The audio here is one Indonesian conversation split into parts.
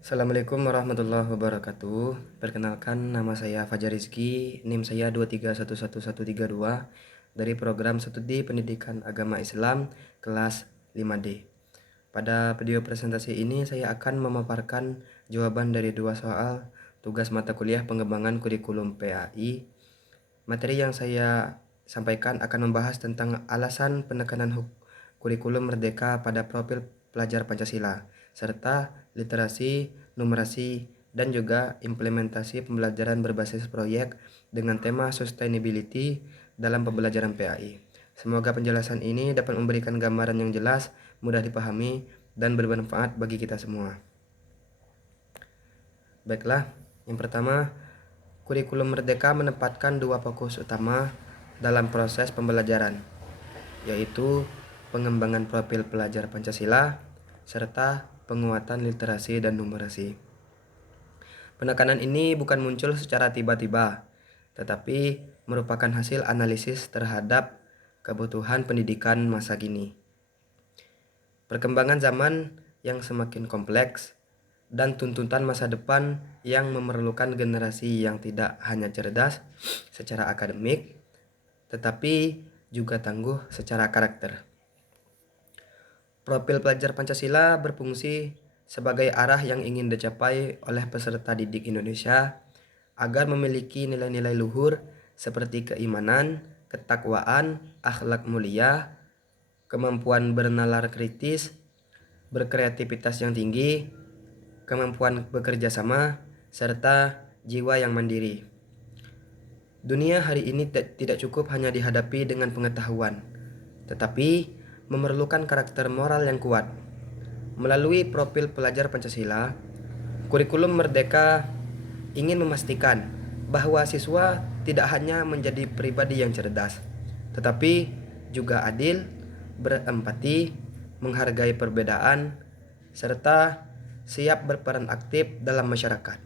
Assalamualaikum warahmatullahi wabarakatuh. Perkenalkan, nama saya Fajar Rizky, NIM saya 2311132 dari program Studi Pendidikan Agama Islam kelas 5D. Pada video presentasi ini saya akan memaparkan jawaban dari dua soal tugas mata kuliah pengembangan kurikulum PAI. Materi yang saya sampaikan akan membahas tentang alasan penekanan kurikulum merdeka pada profil pelajar Pancasila, serta literasi, numerasi, dan juga implementasi pembelajaran berbasis proyek dengan tema sustainability dalam pembelajaran PAI. Semoga penjelasan ini dapat memberikan gambaran yang jelas, mudah dipahami, dan bermanfaat bagi kita semua. Baiklah, yang pertama, kurikulum merdeka menempatkan dua fokus utama dalam proses pembelajaran, yaitu pengembangan profil pelajar Pancasila serta penguatan literasi dan numerasi. Penekanan ini bukan muncul secara tiba-tiba, tetapi merupakan hasil analisis terhadap kebutuhan pendidikan masa kini. Perkembangan zaman yang semakin kompleks dan tuntutan masa depan yang memerlukan generasi yang tidak hanya cerdas secara akademik, tetapi juga tangguh secara karakter. Profil pelajar Pancasila berfungsi sebagai arah yang ingin dicapai oleh peserta didik Indonesia agar memiliki nilai-nilai luhur seperti keimanan, ketakwaan, akhlak mulia, kemampuan bernalar kritis, berkreativitas yang tinggi, kemampuan bekerja sama, serta jiwa yang mandiri. Dunia hari ini tidak cukup hanya dihadapi dengan pengetahuan, tetapi memerlukan karakter moral yang kuat. Melalui profil pelajar Pancasila, kurikulum merdeka ingin memastikan bahwa siswa tidak hanya menjadi pribadi yang cerdas, tetapi juga adil, berempati, menghargai perbedaan, serta siap berperan aktif dalam masyarakat.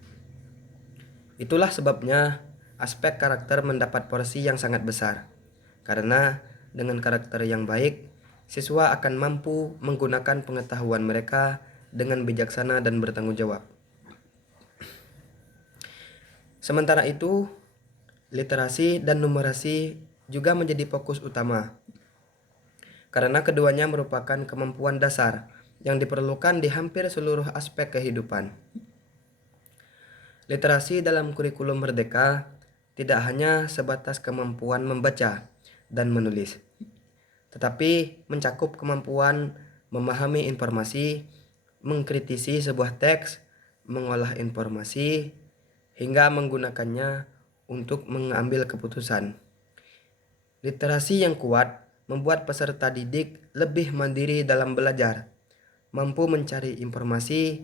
Itulah sebabnya aspek karakter mendapat porsi yang sangat besar, karena dengan karakter yang baik, siswa akan mampu menggunakan pengetahuan mereka dengan bijaksana dan bertanggung jawab. Sementara itu, literasi dan numerasi juga menjadi fokus utama, karena keduanya merupakan kemampuan dasar yang diperlukan di hampir seluruh aspek kehidupan. Literasi dalam kurikulum merdeka tidak hanya sebatas kemampuan membaca dan menulis, tetapi mencakup kemampuan memahami informasi, mengkritisi sebuah teks, mengolah informasi, hingga menggunakannya untuk mengambil keputusan. Literasi yang kuat membuat peserta didik lebih mandiri dalam belajar, mampu mencari informasi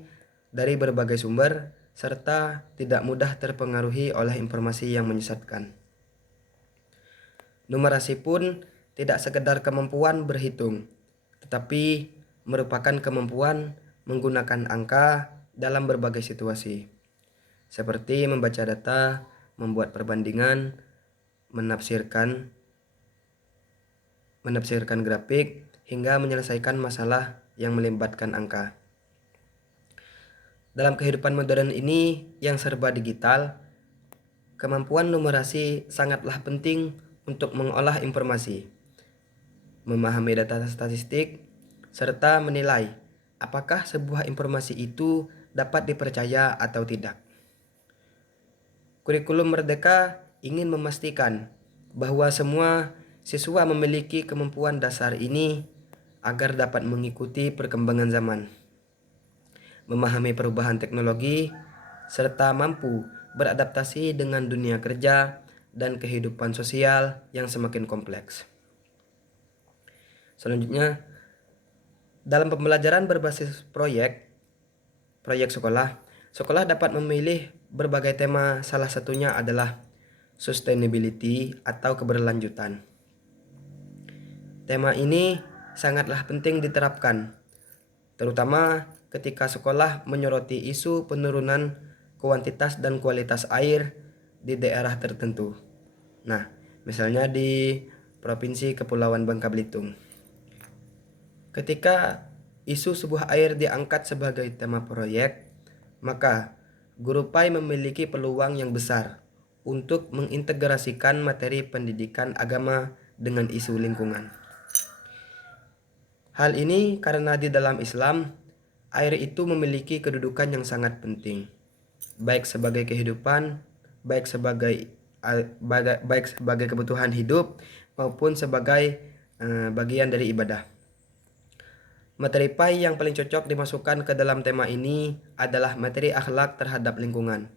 dari berbagai sumber, serta tidak mudah terpengaruhi oleh informasi yang menyesatkan. Numerasi pun tidak sekedar kemampuan berhitung, tetapi merupakan kemampuan menggunakan angka dalam berbagai situasi, seperti membaca data, membuat perbandingan, menafsirkan grafik, hingga menyelesaikan masalah yang melibatkan angka. Dalam kehidupan modern ini yang serba digital, kemampuan numerasi sangatlah penting untuk mengolah informasi, memahami data statistik, serta menilai apakah sebuah informasi itu dapat dipercaya atau tidak. Kurikulum Merdeka ingin memastikan bahwa semua siswa memiliki kemampuan dasar ini agar dapat mengikuti perkembangan zaman, memahami perubahan teknologi, serta mampu beradaptasi dengan dunia kerja dan kehidupan sosial yang semakin kompleks. Selanjutnya, dalam pembelajaran berbasis proyek sekolah dapat memilih berbagai tema, salah satunya adalah sustainability atau keberlanjutan. Tema ini sangatlah penting diterapkan, terutama ketika sekolah menyoroti isu penurunan kuantitas dan kualitas air di daerah tertentu. Nah, misalnya di Provinsi Kepulauan Bangka Belitung. Ketika isu sebuah air diangkat sebagai tema proyek, maka guru PAI memiliki peluang yang besar untuk mengintegrasikan materi pendidikan agama dengan isu lingkungan. Hal ini karena di dalam Islam, air itu memiliki kedudukan yang sangat penting, baik sebagai kehidupan, baik sebagai kebutuhan hidup maupun sebagai bagian dari ibadah. Materi PAI yang paling cocok dimasukkan ke dalam tema ini adalah materi akhlak terhadap lingkungan,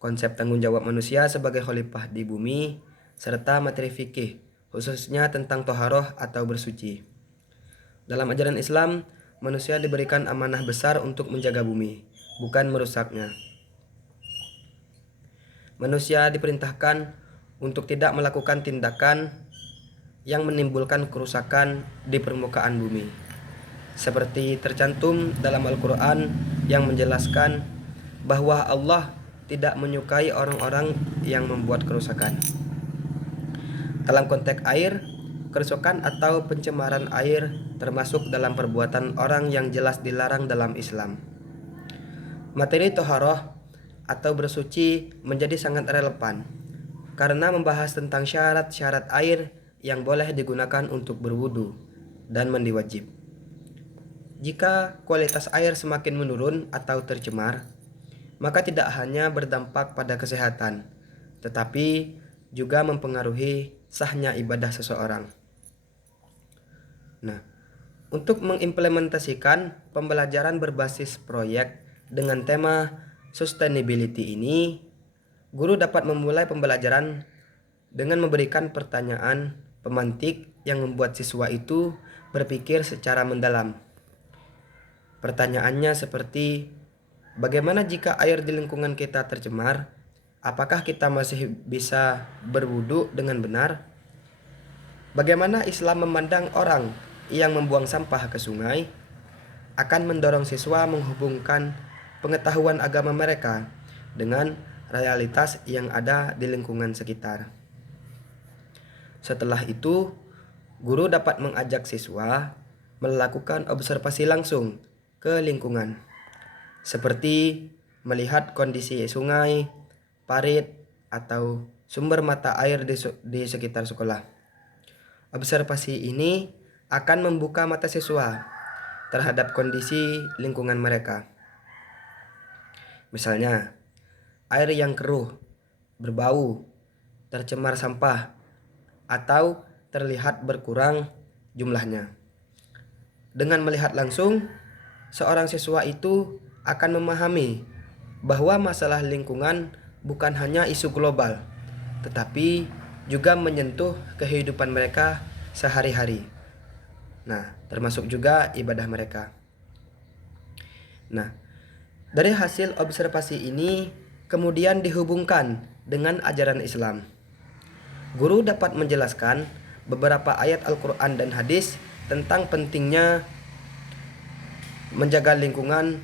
konsep tanggung jawab manusia sebagai khalifah di bumi, serta materi fikih, khususnya tentang toharoh atau bersuci. Dalam ajaran Islam, manusia diberikan amanah besar untuk menjaga bumi, bukan merusaknya. Manusia diperintahkan untuk tidak melakukan tindakan yang menimbulkan kerusakan di permukaan bumi, seperti tercantum dalam Al-Quran yang menjelaskan bahwa Allah tidak menyukai orang-orang yang membuat kerusakan. Dalam konteks air, kerusakan atau pencemaran air termasuk dalam perbuatan orang yang jelas dilarang dalam Islam. Materi toharoh atau bersuci menjadi sangat relevan karena membahas tentang syarat-syarat air yang boleh digunakan untuk berwudu dan mandi wajib. Jika kualitas air semakin menurun atau tercemar, maka tidak hanya berdampak pada kesehatan, tetapi juga mempengaruhi sahnya ibadah seseorang. Nah, untuk mengimplementasikan pembelajaran berbasis proyek dengan tema sustainability ini, guru dapat memulai pembelajaran dengan memberikan pertanyaan pemantik yang membuat siswa itu berpikir secara mendalam. Pertanyaannya seperti, bagaimana jika air di lingkungan kita tercemar? Apakah kita masih bisa berwudu dengan benar? Bagaimana Islam memandang orang yang membuang sampah ke sungai? Akan mendorong siswa menghubungkan pengetahuan agama mereka dengan realitas yang ada di lingkungan sekitar. Setelah itu, guru dapat mengajak siswa melakukan observasi langsung ke lingkungan, seperti melihat kondisi sungai, parit, atau sumber mata air di sekitar sekolah. Observasi ini akan membuka mata siswa terhadap kondisi lingkungan mereka. Misalnya, air yang keruh, berbau, tercemar sampah, atau terlihat berkurang jumlahnya. Dengan melihat langsung, seorang siswa itu akan memahami bahwa masalah lingkungan bukan hanya isu global, tetapi juga menyentuh kehidupan mereka sehari-hari. Nah, termasuk juga ibadah mereka. Nah, dari hasil observasi ini kemudian dihubungkan dengan ajaran Islam. Guru dapat menjelaskan beberapa ayat Al-Quran dan hadis tentang pentingnya menjaga lingkungan,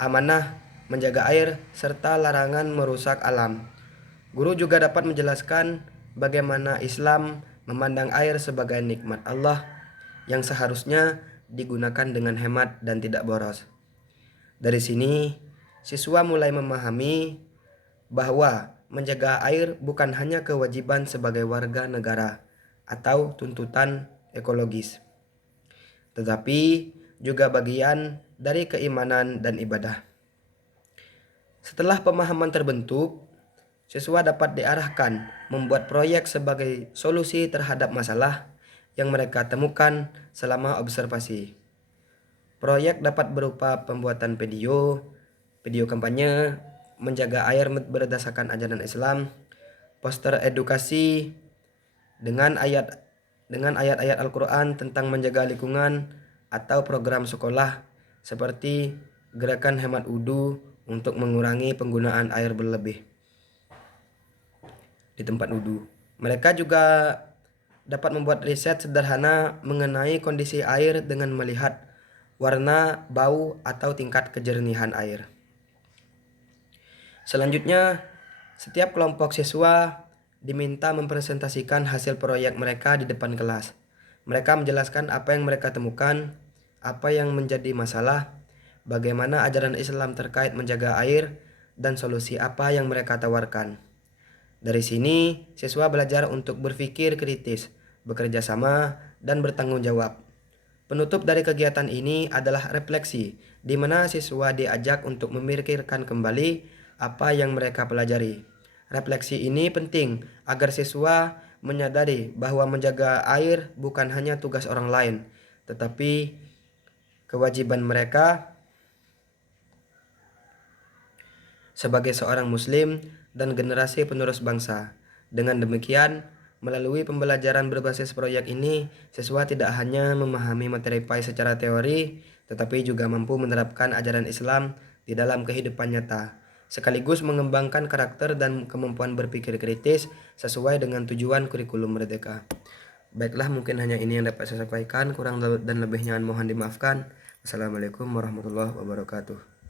amanah, menjaga air, serta larangan merusak alam. Guru juga dapat menjelaskan bagaimana Islam memandang air sebagai nikmat Allah yang seharusnya digunakan dengan hemat dan tidak boros. Dari sini, siswa mulai memahami bahwa menjaga air bukan hanya kewajiban sebagai warga negara atau tuntutan ekologis, tetapi juga bagian dari keimanan dan ibadah. Setelah pemahaman terbentuk, siswa dapat diarahkan membuat proyek sebagai solusi terhadap masalah yang mereka temukan selama observasi. Proyek dapat berupa pembuatan video kampanye, menjaga air berdasarkan ajaran Islam, poster edukasi dengan ayat-ayat Al-Quran tentang menjaga lingkungan, atau program sekolah seperti gerakan hemat wudu untuk mengurangi penggunaan air berlebih di tempat wudu. Mereka juga dapat membuat riset sederhana mengenai kondisi air dengan melihat warna, bau, atau tingkat kejernihan air. Selanjutnya, setiap kelompok siswa diminta mempresentasikan hasil proyek mereka di depan kelas. Mereka menjelaskan apa yang mereka temukan, apa yang menjadi masalah, bagaimana ajaran Islam terkait menjaga air, dan solusi apa yang mereka tawarkan. Dari sini, siswa belajar untuk berpikir kritis, bekerja sama, dan bertanggung jawab. Penutup dari kegiatan ini adalah refleksi, di mana siswa diajak untuk memikirkan kembali apa yang mereka pelajari. Refleksi ini penting agar siswa menyadari bahwa menjaga air bukan hanya tugas orang lain, tetapi kewajiban mereka sebagai seorang muslim dan generasi penerus bangsa. Dengan demikian, melalui pembelajaran berbasis proyek ini, siswa tidak hanya memahami materi PAI secara teori, tetapi juga mampu menerapkan ajaran Islam di dalam kehidupan nyata, sekaligus mengembangkan karakter dan kemampuan berpikir kritis sesuai dengan tujuan kurikulum Merdeka. Baiklah, mungkin hanya ini yang dapat saya sampaikan, kurang dan lebihnya mohon dimaafkan. Assalamualaikum warahmatullahi wabarakatuh.